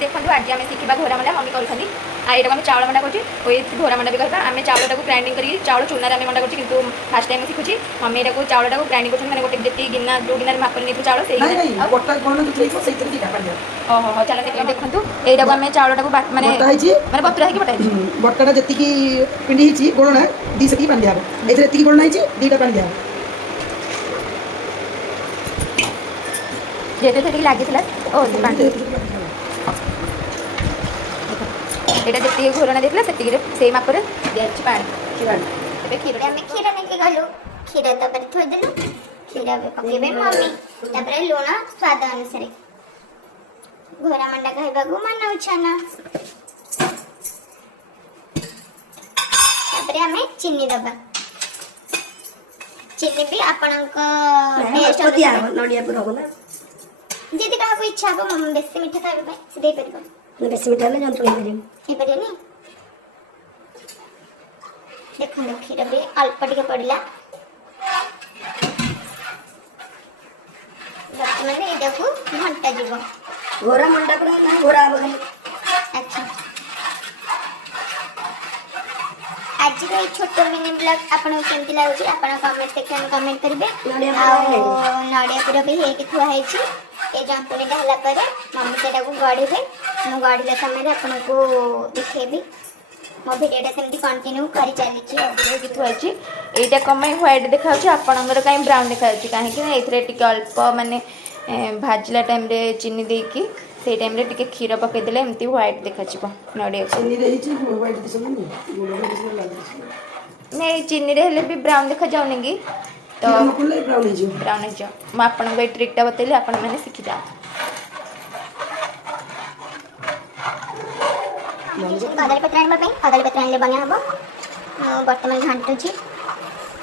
देखो आज आम शिखा घोरा मंडा मम्मी करूँ यहाँ आम चाउल मंडा कर घोरा मंडा भी कहता आम चाउल ग्राइंडिंग कर चाउल चूना आम मंडा कर फास्ट टाइम शिखुची मम्मी यहाँ चाउल ग्राइंडिंग कर गोटे जी गिना जो गिना माप नहीं चाउल से ओहो चलो देखो यहाँ आम चाउल माने बतुरा बटाटा जी पिंडी गोलना दी से पानी दिया ये गोलना दीटा पानी दिया जेते से लगी ओ पानी এটা যেতে ঘোরনা দেখলা সেটিকে সেই মাপরে দিয়েছি পানি এবে ক্ষীর আমি ক্ষীর নেকি গলু ক্ষীর তারপরে থই দেলু ক্ষীর পকেবে মম্মি তারপরে লুণ স্বাদ অনুসারে ঘোরা মন্ডা খাইবাকু মন উছানা তারপরে আমি চিনি দবা চিনি भी आपनक टेस्ट दिया नडिया पुरो होला जेति काहाको इच्छा हो मम्मी बेसी मीठा खाइबा से दे परबो बेसी मीठा ले जंतु करिम ହେଇପାରିବନି ଦେଖନ୍ତୁ କ୍ଷୀର ବି ଅଳ୍ପ ଟିକେ ପଡ଼ିଲା ବର୍ତ୍ତମାନ ଏଇଟାକୁ ଘଣ୍ଟା ଯିବ ଘୋରା ମଣ୍ଡା ପୁରା ନା ଘୋରା ହବ ଖାଲି ଆଚ୍ଛା ଆଜିର ଏଇ ଛୋଟ ମିନି ବ୍ଲଗ୍ ଆପଣଙ୍କୁ କେମିତି ଲାଗୁଛି ଆପଣ କମେଣ୍ଟ ସେକ୍ସନରେ କମେଣ୍ଟ କରିବେ ଆଉ ନଡ଼ିଆ ପୁର ବି ହେଇକି ଥୁଆ ହେଇଛି ଏ ଜନ୍ତୁଣିଟା ହେଲା ପରେ ମମ୍ମି ସେଟାକୁ ଗଢ଼ିବେ ମୁଁ ଗଢ଼ିଲା ସମୟରେ ଆପଣଙ୍କୁ ଦେଖେଇବି ମୋ ଭିଡ଼ିଓଟା ସେମିତି କଣ୍ଟିନ୍ୟू କରି ଚାଲିଛି ହେଇକି ଥୁଆ ହେଇଛି ଏଇଟା କ'ଣ ପାଇଁ ହ୍ୱାଇଟ୍ ଦେଖାଯାଉଛି ଆପଣଙ୍କର କାହିଁ ବ୍ରାଉନ୍ ଦେଖାଯାଉଛି କାହିଁକି ନା ଏଥିରେ ଟିକେ ଅଳ୍ପ ମାନେ ଭାଜିଲା ଟାଇମ୍ରେ ଚିନି ଦେଇକି ସେଇ ଟାଇମ୍ରେ ଟିକେ କ୍ଷୀର ପକାଇଦେଲେ ଏମିତି ହ୍ୱାଇଟ୍ ଦେଖାଯିବ ନଡ଼ିଆକୁ ନାଇଁ ଚିନିରେ ହେଲେ ବି ବ୍ରାଉନ୍ ଦେଖାଯାଉନି କି ତ ବ୍ରାଉନ୍ ହେଇଯିବ ମୁଁ ଆପଣଙ୍କୁ ଏଇ ଟ୍ରିକ୍ଟା ବତେଇଲି ଆପଣମାନେ ଶିଖିଯାଆନ୍ତୁ କଦଳୀପତ୍ର ଆଣିବା ପାଇଁ କଦଳୀପତ୍ର ଆଣିଲେ ବନା ହେବ ମୁଁ ବର୍ତ୍ତମାନ ଘାଣ୍ଟୁଛି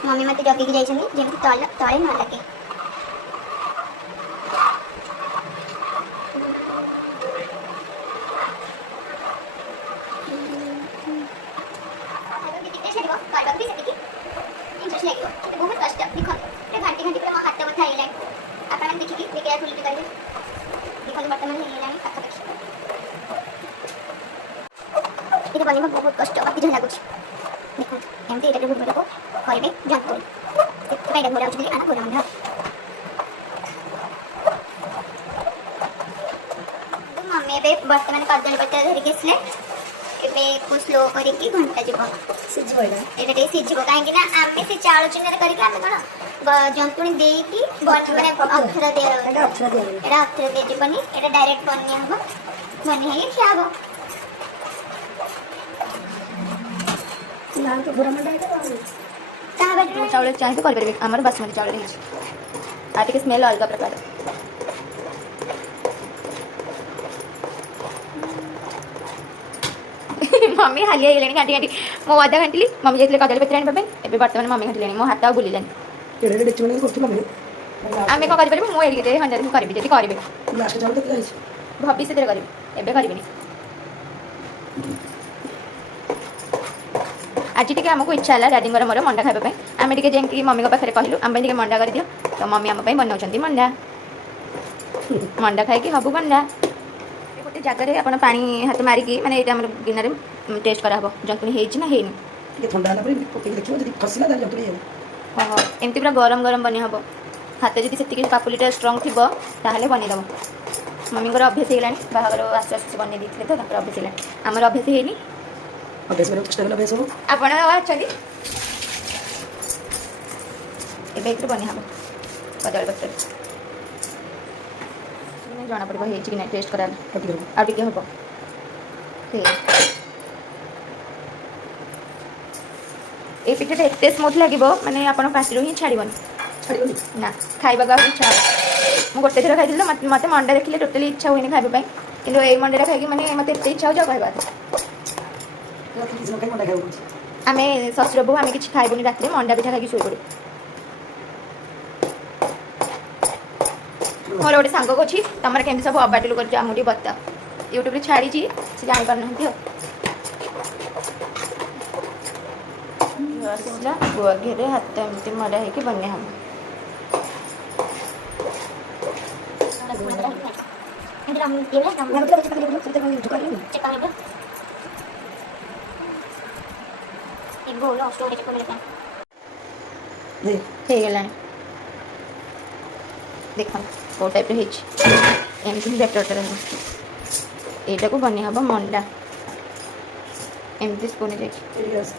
ମମ୍ମି ମୋତେ ଜଗିକି ଯାଇଛନ୍ତି ଯେମିତି ତଳେ ନ ଲାଗେ ବହୁତ କଷ୍ଟ ଦେଖନ୍ତୁ ଘାଣ୍ଟି ଘାଣ୍ଟି ପୁରା ମୋ ହାତ ବଥା ହେଇଗଲାଣି ଆପଣମାନେ ଦେଖିକି ଦେଖିବା ଖୋଲିକି କହିବେ ଦେଖନ୍ତୁ ବର୍ତ୍ତମାନ ହେଇଗଲାଣି ପାଖାପାଖି এটা বনিবা বহুত কষ্ট অতি ঝাল লাগুଛି দেখନ୍ତୁ ଏମିତି ଏଇଟାକୁ ଘୋରକୁ କରିବେ ଜନ୍ତୁଣି ସେଥିପାଇଁ ଏଇଟା ଘୋରା ହେଉଛି ବୋଲି ଆନା ଘୋରା ମଣ୍ଡା ମମ୍ମି ଏବେ ବର୍ତ୍ତମାନ କଦଳୀ ପତ୍ର ଧରିକି ଆସିଲେ ଏବେ ସ୍ଲୋ କରିକି ଘଣ୍ଟା ଯିବ ସିଝିବ ଏଇଟା ଟିକେ ସିଝିବ କାହିଁକି ନା ଆମେ ସେ ଚାଉଳ ଚୁନାରେ କରିକି ଆମେ କ'ଣ ଜନ୍ତୁଣି ଦେଇକି ମାନେ ଅକ୍ଷର ଦିଆଯାଉଛି ଏଇଟା ଅକ୍ଷର ଦିଆଯିବନି ଏଇଟା ଡାଇରେକ୍ଟ ବନିଆ ହେବ ବନି ହେଇକି ଖିଆ ହେବ ନା ତ ଘୋରା ମଣ୍ଡା ଚାଉଳ ଚାହିଁକି କରିପାରିବେ ଆମର ବାସୁମତୀ ଚାଉଳ ହେଇଛି ଆଉ ଟିକେ ସ୍ମେଲ୍ ଅଲଗା ପ୍ରକାର मम्मी हालिया ହେଇଗଲାଣି ଘାଣ୍ଟି ଘାଣ୍ଟି ମୁଁ ଅଧା ଘାଣ୍ଟିଲି ମମ୍ମି ଯାଇଥିଲେ କଦଳୀ ପତ୍ର ଆଣିବା ପାଇଁ ଏବେ ବର୍ତ୍ତମାନ ମମ୍ମି ଘାଣ୍ଟିଲେଣି ମୋ ହାତ ଆଉ ବୁଲିଲାନି ଆମେ କ'ଣ କରିପାରିବୁ ମୁଁ ଏଇଠି ହଞ୍ଜାରେ ହିଁ କରିବି ଯଦି କରିବେ ଭବିଷ୍ୟତରେ କରିବି ଏବେ କରିବିନି आज टी आमको इच्छा है डैडींगर मोर मंडा खावाई आम टे जाकि मम्मी पाखे कहलु आम टे मंडा कर दियो तो मम्मी आम बनाऊँ मंडा मंडा खाई हबू मंडा गोटे जगह आप पानी हाथ मारिकी माने ये गिनारे टेस्ट कराब जंतुणी ना है एमती पूरा गरम गरम बनी हम हाथ जब से पापुलीटा स्ट्रंग थी ताहले बनईदेव मम्मी अभ्यास होगा बाहर आस आस बन देते तो अभ्यास है आमर अभ्यास है ଆପଣ ଅଛନ୍ତି ଏବେ ଏଥିରେ ବନି ହେବ କଦଳୀ ପତ୍ର ଜଣା ପଡ଼ିବ ହେଇଛି କି ନାହିଁ ଟେଷ୍ଟ କରା ଆଉ ଟିକେ ହେବ ଏ ପିଠାଟା ଏତେ ସ୍ମୁଥ୍ ଲାଗିବ ମାନେ ଆପଣ ପାଟିରୁ ହିଁ ଛାଡ଼ିବନି ନା ଖାଇବାକୁ ଆଉ ଇଚ୍ଛା ହେବ ମୁଁ ଗୋଟେ ଥର ଖାଇଥିଲି ତ ମୋତେ ମଣ୍ଡା ଦେଖିଲେ ଟୋଟାଲି ଇଚ୍ଛା ହୁଏନି ଖାଇବା ପାଇଁ କିନ୍ତୁ ଏଇ ମଣ୍ଡାଟା ଖାଇକି ମାନେ ମୋତେ ଏତେ ଇଚ୍ଛା ହେଉଛି ଆଉ କହିବା आम शशुर बो आम कि खाइबुनि रात मंडा पिठा खाई शोपड़ मोर गोटे सांग अच्छी तुम केमी सब अबाटिल कर बता यूट्यूब छाड़ी से जापार ना गुआ घी हाथ एमती मरा हो बनिया हम ଏମିତି ରମ ଦିଏ ନା मैं मतलब चिकन को चिकन को झुका नहीं ଚିକନ ହେବ ଏ ବୋଲ ଅଷ୍ଟ ଗୋଟେ ଚିକନ ମିଳିଥାଏ देख ହେଇଗଲାଣି ଦେଖନ୍ତୁ କେଉଁ ଟାଇପ୍ର ହେଇଛି ଏମିତି ହିଁ ବ୍ୟାଟର୍ଟା ରହିବ ଏଇଟାକୁ ବନେଇ ହେବ ମଣ୍ଡା ଏମିତି ସ୍ପୁନ୍ ଯାଇଛି यस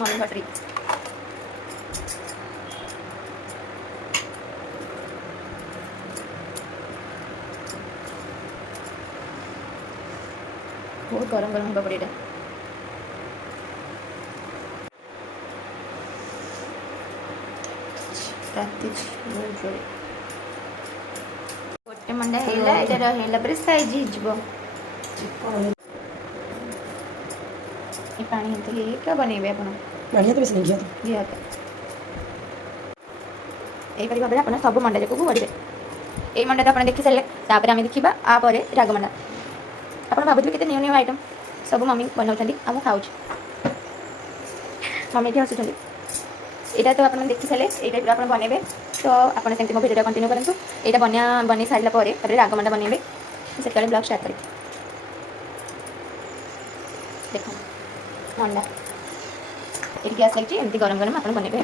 ମଣ୍ଡା ଭାତରି ବହୁତ ଗରମ ଗରମ ହେବ ଏଇଟା ଗୋଟେ ମଣ୍ଡା ହେଇଗଲା ଏଇଟା ରହିଲା ପରେ ସାଇଜ୍ ହେଇଯିବ ଏ ପାଣି ଏମିତି ହେଇକା ବନେଇବେ ଆପଣ बढ़िया तो वैसे नहीं किया ନିହାତି ଏହିପରି ଭାବରେ ଆପଣ ସବୁ ମଣ୍ଡା ଯାକକୁ କରିବେ ଏଇ ମଣ୍ଡାଟା ଆପଣ ଦେଖି ସାରିଲେ ତାପରେ ଆମେ ଦେଖିବା ଆପରେ ରାଗ ମଣ୍ଡା ଆପଣ ଭାବୁଥିବେ କେତେ ନିଉ ନିଉ ଆଇଟମ୍ ସବୁ ମମି ବନାଉଛନ୍ତି ଆଉ ମୁଁ ଖାଉଛି ମମି ଏଠି ହସୁଛନ୍ତି ଏଇଟା ତ ଆପଣ ଦେଖି ସାରିଲେ ଏଇ ଟାଇପ୍ର ଆପଣ ବନେଇବେ ତ ଆପଣ ସେମିତି ମୋ ଭିଡ଼ିଓଟା କଣ୍ଟିନ୍ୟୁ କରନ୍ତୁ ଏଇଟା ବନେଇ ସାରିଲା ପରେ ତାପରେ ରାଗ ମଣ୍ଡା ବନେଇବେ ସେତେବେଳେ ବ୍ଲଗ୍ ଷ୍ଟାର୍ଟ କରିବେ ଦେଖନ୍ତୁ ମଣ୍ଡା ଏଠି ଗ୍ୟାସ୍ ଲାଗିଛି ଏମିତି ଗରମ ଗରମ ଆପଣ ବନେଇବେ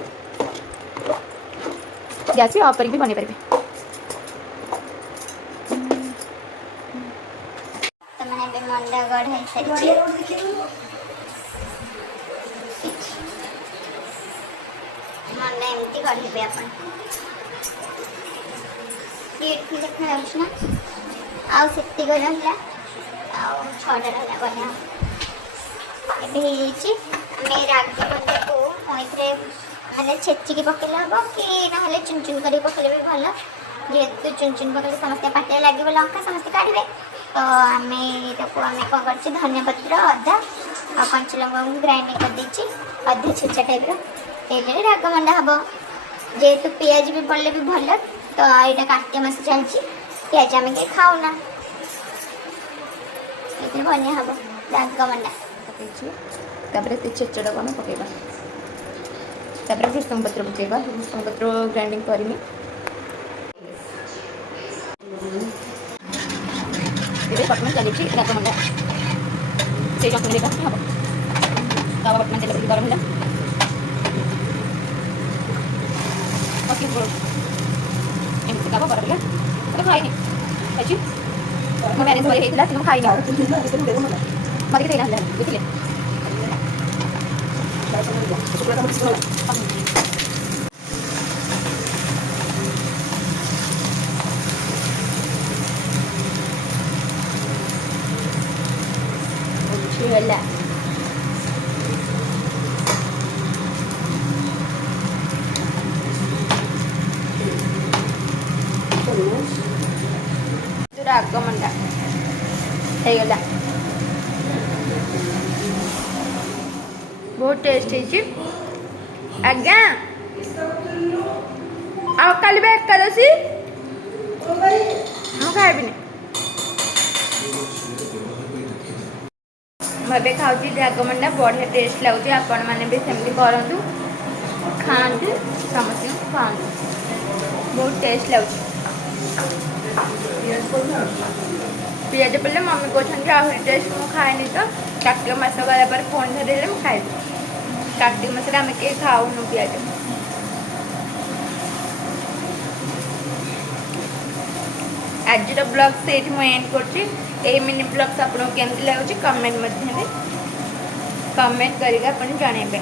ଗ୍ୟାସ୍ ବି ଅଫ୍ କରିକି ବି ବନେଇ ପାରିବେ ସେମାନେ ଏବେ ମଣ୍ଡା ଗଢ଼ ହେଇସାରିଛି ମଣ୍ଡା ଏମିତି ଗଢ଼ିବେ ଆପଣ ଏଠି ଦେଖାଯାଉଛି ନା ଆଉ ସେତିକି ରହିଲା ଆଉ 6ଟା ରହିଲା ବଢ଼ିଆ ଏବେ ହେଇଯାଇଛି ଆମେ ରାଗ ମଣ୍ଡାକୁ ଏଥିରେ ମାନେ ଛେଚିକି ପକେଇଲେ ହେବ କି ନହେଲେ ଚୁନ ଚୁନ କରିକି ପକେଇଲେ ବି ଭଲ ଯେହେତୁ ଚୁନ ଚୁନ ପକେଇଲେ ସମସ୍ତେ ପାଟିରେ ଲାଗିବ ଲଙ୍କା ସମସ୍ତେ କାଢ଼ିବେ ତ ଆମେ ତାକୁ ଆମେ କ'ଣ କରିଛୁ ଧନିଆ ପତ୍ର ଅଦା ଆଉ କଞ୍ଚା ଲଙ୍କାକୁ ଗ୍ରାଇଣ୍ଡିଙ୍ଗ କରିଦେଇଛି ଅଧା ଛେଚା ଟାଇପ୍ର ଏଇଟାରେ ରାଗ ମଣ୍ଡା ହେବ ଯେହେତୁ ପିଆଜ ବି ପଡ଼ିଲେ ବି ଭଲ ତ ଏଇଟା କାର୍ତ୍ତିକ ମାସ ଚାଲିଛି ପିଆଜ ଆମେ କେହି ଖାଉନା ଏଥିରେ ବନିଆ ହେବ ରାଗ ମଣ୍ଡା ପକେଇଛି ତାପରେ ସେ ଛେଚାଟାକୁ ଆମେ ପକେଇବା ତାପରେ ଭୃଷଙ୍ଗ ପତ୍ର ପକେଇବା ଭୃଷଙ୍ଗ ପତ୍ର ଗ୍ରାଇଣ୍ଡିଙ୍ଗ କରିନି ଏବେ ବର୍ତ୍ତମାନ ଚାଲିଛି ରାଗ ମଣ୍ଡା ସେଇ ଜନ୍ତୁଣି ଦେଖା ହେବ ତାୱା ବର୍ତ୍ତମାନ ତେଲ ଟିକେ ଗରମ ହେଲା ଓକେ ଏମିତି ତାୱା ଗରମ ହେଲା ତ ଖାଇନି ଖାଇଛି ମୋ ମ୍ୟାରେଜ୍ ପରେ ହେଇଥିଲା କିନ୍ତୁ ମୁଁ ଖାଇନି ଆଉ तुम कितना इसको दे दो मतलब ମୋତେ କିଛି ଦେଇନାହାନ୍ତି ବୁଝିଲେ शुक्र का मुझे ହେଲା ରାଗ ମଣ୍ଡା ହେଇଗଲା ବହୁତ ଟେଷ୍ଟ ହେଇଛି ଆଜ୍ଞା ଆଉ କାଲି ବା ଏକାଦଶୀ ମୁଁ ଖାଇବିନି ମୁଁ ଏବେ ଖାଉଛି ରାଗ ମଣ୍ଡା ବଢ଼ିଆ ଟେଷ୍ଟ ଲାଗୁଛି ଆପଣମାନେ ବି ସେମିତି କରନ୍ତୁ ଖାଆନ୍ତୁ ସମସ୍ତଙ୍କୁ ଖାଆନ୍ତୁ ବହୁତ ଟେଷ୍ଟ ଲାଗୁଛି ପିଆଜ ପଡ଼ିଲେ ମମି କହୁଛନ୍ତି ଆହୁରି ଟେଷ୍ଟ ମୁଁ ଖାଏନି ତ କାର୍ତ୍ତିକ ମାସ ଗଲା ପରେ ଫୋନ୍ ଧରିଲେ ମୁଁ ଖାଇବି କାର୍ତ୍ତିକ ମାସରେ ଆମେ କେହି ଖାଉନୁ ପିଆଜ ଆଜିର ବ୍ଲଗ୍ ସେଇଠି ମୁଁ ଏଣ୍ଡ କରୁଛି ଏଇ ମିନି ବ୍ଲଗ୍ସ ଆପଣଙ୍କୁ କେମିତି ଲାଗୁଛି କମେଣ୍ଟ ମଧ୍ୟରେ କମେଣ୍ଟ କରିକି ଆପଣ ଜଣାଇବେ